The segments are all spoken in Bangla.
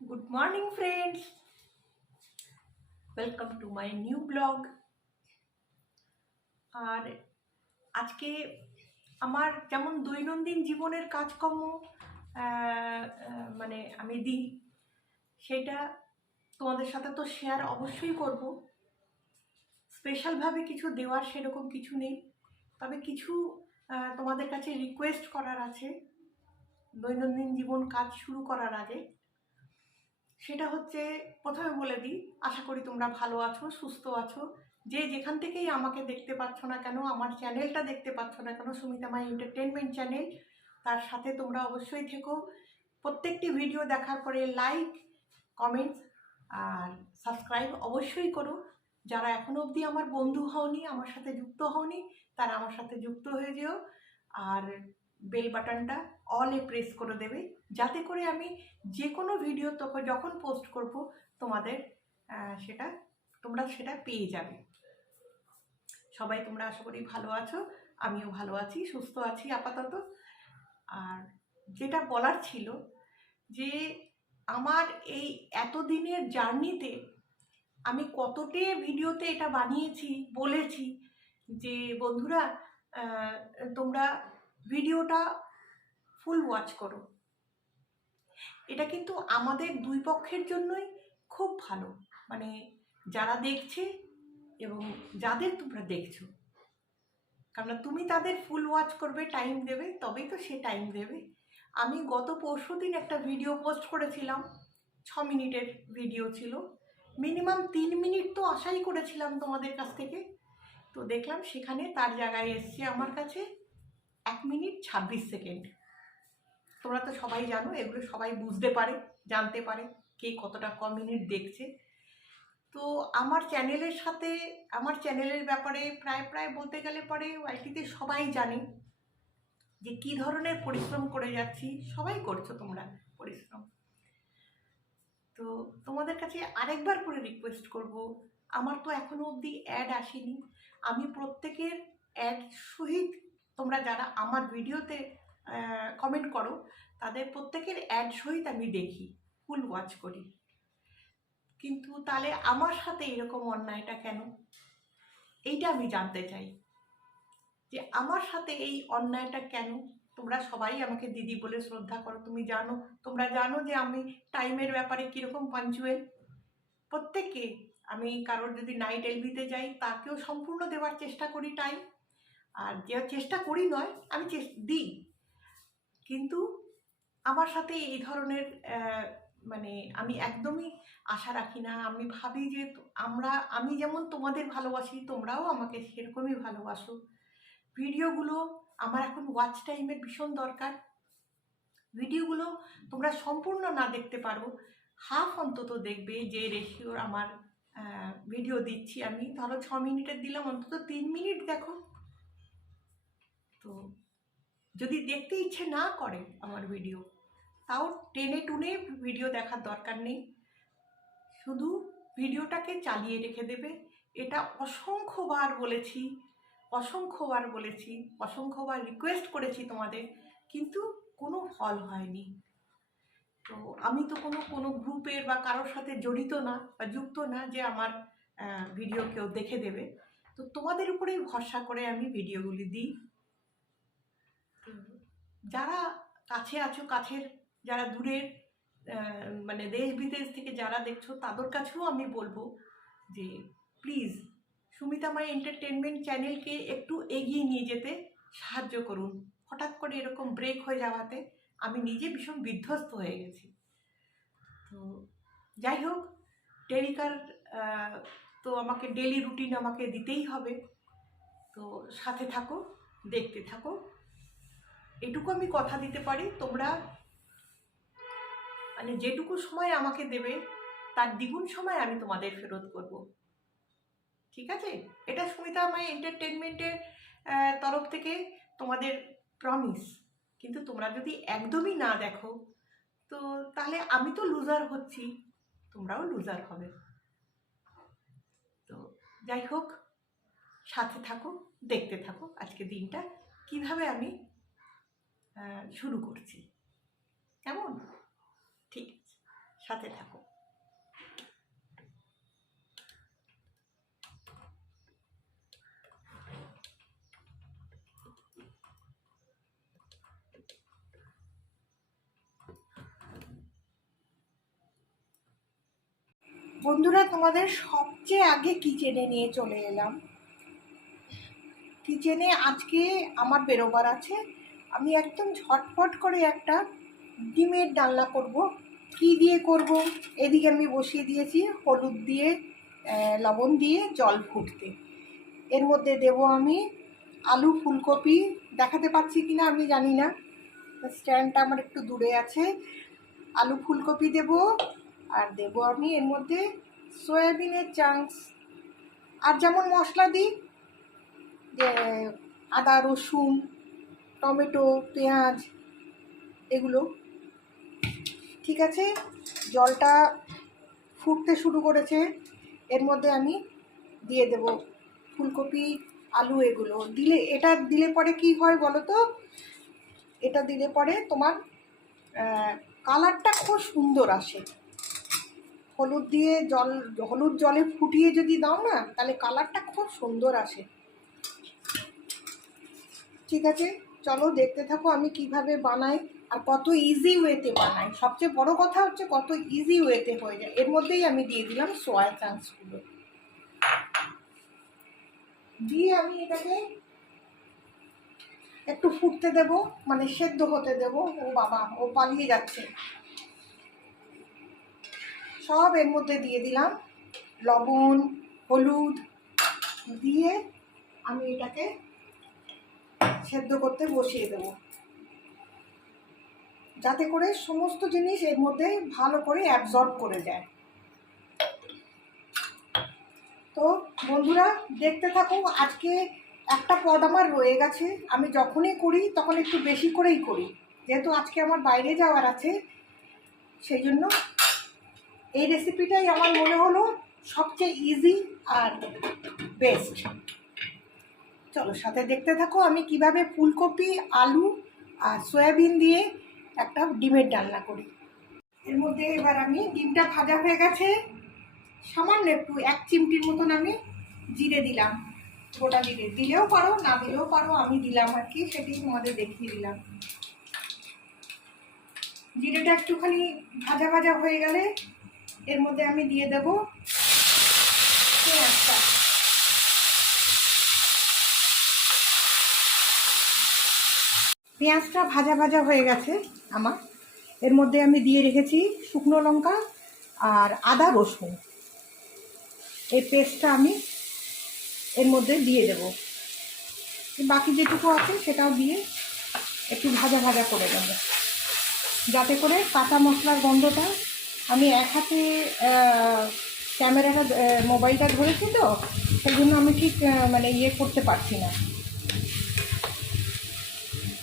Good morning, friends. Welcome to my new blog. আর আজকে আমার যেমন দৈনন্দিন জীবনের কাজকর্ম মানে আমি দিই সেটা তোমাদের সাথে তো শেয়ার অবশ্যই করব স্পেশালভাবে কিছু দেওয়ার সেরকম কিছু নেই তবে কিছু তোমাদের কাছে রিকোয়েস্ট করার আছে দৈনন্দিন জীবন কাজ শুরু করার আগে সেটা হচ্ছে প্রথমে বলে দিই, আশা করি তোমরা ভালো আছো, সুস্থ আছো। যে যেখান থেকেই আমাকে দেখতে পাচ্ছ না কেন, আমার চ্যানেলটা দেখতে পাচ্ছ না কেন, সুমিতা মাই এন্টারটেনমেন্ট চ্যানেল, তার সাথে তোমরা অবশ্যই থেকো। প্রত্যেকটি ভিডিও দেখার পরে লাইক কমেন্টস আর সাবস্ক্রাইব অবশ্যই করো। যারা এখনও অবধি আমার বন্ধু হওনি, আমার সাথে যুক্ত হওনি, তারা আমার সাথে যুক্ত হয়ে যেও। আর বেল বাটনটা অলে প্রেস করে দেবে। যাতে করে আমি যে কোনো ভিডিও তখন যখন পোস্ট করব, তোমাদের সেটা, তোমরা সেটা পেয়ে যাবে। সবাই তোমরা আশা করি ভালো আছো, আমিও ভালো আছি, সুস্থ আছি আপাতত। আর যেটা বলার ছিল যে, আমার এই এতদিনের জার্নিতে আমি কতটে ভিডিওতে এটা বানিয়েছি, বলেছি যে, বন্ধুরা তোমরা ভিডিওটা ফুল ওয়াচ করো। এটা কিন্তু আমাদের দুই পক্ষের জন্যই খুব ভালো। মানে যারা দেখছে এবং যাদের তোমরা দেখছ। কারণ তুমি তাদের ফুল ওয়াচ করবে টাইম দেবে, তবেই তো সে টাইম দেবে। আমি গত পরশু দিন একটা ভিডিও পোস্ট করেছিলাম, ছ মিনিটের ভিডিও ছিল। মিনিমাম তিন মিনিট তো আশাই করেছিলাম তোমাদের কাছ থেকে। তো দেখলাম সেখানে তার জায়গায় এসছে আমার কাছে এক মিনিট ছাব্বিশ সেকেন্ড। তোমরা তো সবাই জানো, এগুলো সবাই বুঝতে পারে, জানতে পারে কে কতটা ক মিনিট দেখছে। তো আমার চ্যানেলের সাথে, আমার চ্যানেলের ব্যাপারে প্রায় প্রায় বলতে গেলে পরে ওয়াইটিতে সবাই জানে যে কি ধরনের পরিশ্রম করে যাচ্ছি, সবাই করছ তোমরা পরিশ্রম। তো তোমাদের কাছে আরেকবার করে রিকোয়েস্ট করব, আমার তো এখনও অবধি অ্যাড আসেনি। আমি প্রত্যেকের অ্যাড সহিত তোমরা যারা আমার ভিডিওতে কমেন্ট করো। তাদের প্রত্যেকের অ্যাড সহিত আমি দেখি ফুল ওয়াচ করি। কিন্তু তাহলে আমার সাথে এরকম অন্যায়টা কেন? এইটা আমি জানতে চাই। যে আমার সাথে এই অন্যায়টা কেন? তোমরা সবাই আমাকে দিদি বলে শ্রদ্ধা করো। তুমি জানো, তোমরা জানো যে আমি টাইমের ব্যাপারে কীরকম পাঞ্চুয়েল প্রত্যেককে আমি কারোর যদি নাইট এলবিতে যাই, তাকেও সম্পূর্ণ দেওয়ার চেষ্টা করি টাইম আর যে চেষ্টা করি নয়, আমি দিই। কিন্তু আমার সাথে এই ধরনের মানে আমি একদমই আশা রাখি না। আমি ভাবি যে আমরা, আমি যেমন তোমাদের ভালোবাসি, তোমরাও আমাকে সেরকমই ভালোবাসো। ভিডিওগুলো আমার এখন ওয়াচ টাইমের ভীষণ দরকার। ভিডিওগুলো তোমরা সম্পূর্ণ না দেখতে পারো। হাফ অন্তত দেখবে যে রেশিওর আমার ভিডিও দিচ্ছি আমি। ধরো ছ মিনিটের দিলাম, অন্তত তিন মিনিট দেখো। তো যদি দেখতে ইচ্ছে না করে আমার ভিডিও তাও টেনে টুনে ভিডিও দেখার দরকার নেই। শুধু ভিডিওটাকে চালিয়ে রেখে দেবে। এটা অসংখ্যবার বলেছি অসংখ্যবার বলেছি, অসংখ্যবার রিকোয়েস্ট করেছি তোমাদের, কিন্তু কোনো ফল হয়নি। তো আমি তো কোনো কোনো গ্রুপের বা কারোর সাথে জড়িত না বা যুক্ত না যে আমার ভিডিও কেউ দেখে দেবে। তো তোমাদের উপরেই ভরসা করে আমি ভিডিওগুলি দিই। যারা কাছে আছো, কাছের, যারা দূরের মানে দেশ বিদেশ থেকে যারা দেখছ, তাদের কাছেও আমি বলব যে প্লিজ সুমিতা মাই এন্টারটেনমেন্ট চ্যানেলকে একটু এগিয়ে নিয়ে যেতে সাহায্য করুন। হঠাৎ করে এরকম ব্রেক হয়ে যাওয়াতে আমি নিজে ভীষণ বিধ্বস্ত হয়ে গেছি। তো যাই হোক টেরিকার তো আমাকে ডেলি রুটিন আমাকে দিতেই হবে। তো সাথে থাকো, দেখতে থাকো। এটুকু আমি কথা দিতে পারি, তোমরা মানে যেটুকু সময় আমাকে দেবে, তার দ্বিগুণ সময় আমি তোমাদের ফেরত করব। ঠিক আছে? এটা সুমিতা আমার এন্টারটেনমেন্টের তরফ থেকে তোমাদের প্রমিস কিন্তু তোমরা যদি একদমই না দেখো, তো তাহলে আমি তো লুজার হচ্ছি, তোমরাও লুজার হবে। তো যাই হোক, সাথে থাকো, দেখতে থাকো আজকে দিনটা। কীভাবে আমি শুরু করছি। কেমন? ঠিক আছে, সাথে থাকো। বন্ধুরা, তোমাদের সবচেয়ে আগে কিচেনে নিয়ে চলে এলাম। কিচেনে আজকে আমার বেরোবার আছে। আমি একদম ঝটপট করে একটা ডিমের ডালনা করব। কি দিয়ে করব? এদিকে আমি বসিয়ে দিয়েছি হলুদ দিয়ে লবণ দিয়ে জল ফুটতে। এর মধ্যে দেব আমি আলু ফুলকপি। দেখাতে পাচ্ছি কি না আমি জানি না। স্ট্যান্ডটা আমার একটু দূরে আছে। আলু ফুলকপি দেব আর দেব আমি এর মধ্যে সয়াবিনের চাংস। আর যেমন মশলা দিই, যে আদা, রসুন টমেটো, পেঁয়াজ, এগুলো। ঠিক আছে? জলটা ফুটতে শুরু করেছে। এর মধ্যে আমি দিয়ে দেব ফুলকপি, আলু এগুলো। দিলে, এটা দিলে পরে কি হয় বলো তো? এটা দিলে পরে তোমার কালারটা খুব সুন্দর আসে। হলুদ দিয়ে জল, হলুদ জলে ফুটিয়ে যদি দাও না, তাহলে কালারটা খুব সুন্দর আসে। ঠিক আছে? চলো দেখতে থাকো আমি কীভাবে বানাই আর কত ইজি ওয়েতে বানাই। সবচেয়ে বড় কথা হচ্ছে কত ইজি ওয়েতে হয়ে যায়। এর মধ্যেই আমি দিয়ে দিলাম সোয়া চাংসগুলো দিয়ে আমি এটাকে একটু ফুটতে দেব মানে সেদ্ধ হতে দেব। ও বাবা, ও পালিয়ে যাচ্ছে। সব এর মধ্যে দিয়ে দিলাম লবণ, হলুদ। দিয়ে আমি এটাকে সেদ্ধ করতে বসিয়ে দেব। যাতে করে সমস্ত জিনিস এর মধ্যে ভালো করে অ্যাবজর্ব করে যায়। তো বন্ধুরা, দেখতে থাকো, আজকে একটা পদ আমার রয়ে গেছে। আমি যখনই করি, তখন একটু বেশি করেই করি। যেহেতু আজকে আমার বাইরে যাওয়ার আছে, সেই জন্য এই রেসিপিটাই আমার মনে হলো সবচেয়ে ইজি আর বেস্ট চলো সাথে দেখতে থাকো, আমি কীভাবে ফুলকপি, আলু আর সয়াবিন দিয়ে একটা ডিমের ডালনা করি। এর মধ্যে এবার আমি ডিমটা ভাজা হয়ে গেছে। সামান্য একটু এক চিমটির মতন আমি জিরে দিলাম, গোটা জিরে। দিলেও পারো, না দিলেও পারো, আমি দিলাম আর কি, সেটি তোমাদের দেখিয়ে দিলাম। জিরেটা একটুখানি ভাজা ভাজা হয়ে গেলে এর মধ্যে আমি দিয়ে দেব পেঁয়াজটা পেঁয়াজটা ভাজা ভাজা হয়ে গেছে আমার। এর মধ্যে আমি দিয়ে রেখেছি শুকনো লঙ্কা আর আদা রসুন। এই পেস্টটা আমি এর মধ্যে দিয়ে দেব। বাকি যেটুকু আছে সেটাও দিয়ে একটু ভাজা ভাজা করে দেবো যাতে করে কাঁচা মশলার গন্ধটা আমি এক হাতে ক্যামেরাটা মোবাইলটা ধরেছি তো, সেই জন্য আমি ঠিক মানে ইয়ে করতে পারছি না।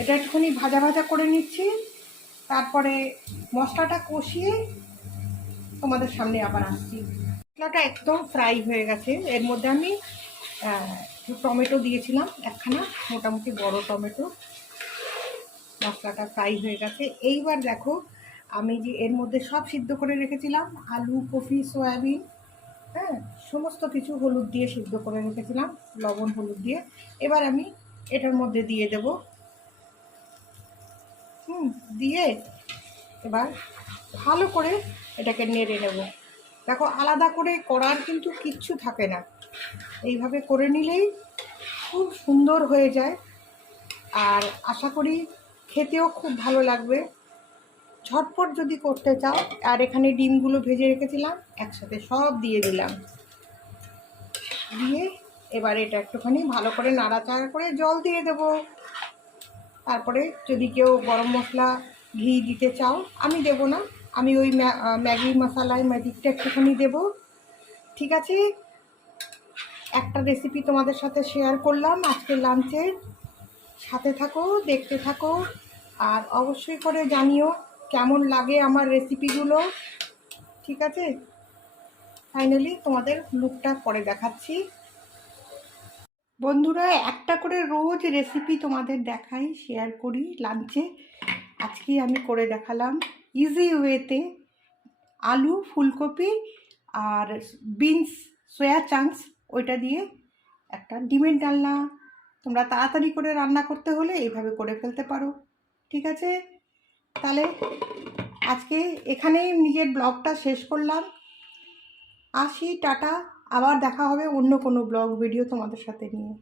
এটা একটুখানি ভাজা ভাজা করে নিচ্ছি। তারপরে মশলাটা কষিয়ে তোমাদের সামনে আবার আসছি। মশলাটা একদম ফ্রাই হয়ে গেছে। এর মধ্যে আমি টমেটো দিয়েছিলাম, একখানা মোটামুটি বড় টমেটো। মশলাটা ফ্রাই হয়ে গেছে। এইবার দেখো, আমি যে এর মধ্যে সব সিদ্ধ করে রেখেছিলাম। আলু কফি সয়াবিন হ্যাঁ সমস্ত কিছু হলুদ দিয়ে সিদ্ধ করে রেখেছিলাম, লবণ, হলুদ দিয়ে। এবার আমি এটার মধ্যে দিয়ে দেব হুম, দিয়ে এবার ভালো করে এটাকে নেড়ে নেব। দেখো, আলাদা করে করার কিন্তু কিচ্ছু থাকে না। এইভাবে করে নিলেই খুব সুন্দর হয়ে যায়। আর আশা করি খেতেও খুব ভালো লাগবে। ঝটপট যদি করতে চাও, আর এখানে ডিমগুলো ভেজে রেখেছিলাম, একসাথে সব দিয়ে দিলাম। দিয়ে এবার এটা একটুখানি ভালো করে নাড়াচাড়া করে জল দিয়ে দেব। তারপরে যদি কেউ গরম মশলা, ঘি দিতে চাও, আমি দেব না। আমি ওই ম্যাগি মশালায় ম্যাজিকটা একটুখানি দেব। ঠিক আছে? একটা রেসিপি তোমাদের সাথে শেয়ার করলাম আজকে লাঞ্চের সাথে থাকো, দেখতে থাকো, আর অবশ্যই করে জানিও কেমন লাগে আমার রেসিপিগুলো ঠিক আছে? ফাইনালি তোমাদের লুকটা পরে দেখাচ্ছি। বন্ধুরা, একটা করে রোজ রেসিপি তোমাদের দেখাই শেয়ার করি লাঞ্চে আজকে আমি করে দেখালাম ইজি ওয়েতে আলু, ফুলকপি আর বিনস সয়া চাংস ওইটা দিয়ে একটা ডিমের ডালনা। তোমরা তাড়াতাড়ি করে রান্না করতে হলে এইভাবে করে ফেলতে পারো, ঠিক আছে? তাহলে আজকে এখানেই নিজের ব্লগটা শেষ করলাম। আসি, টাটা। আবার দেখা হবে অন্য কোনো ব্লগ ভিডিও তোমাদের সাথে নিয়ে।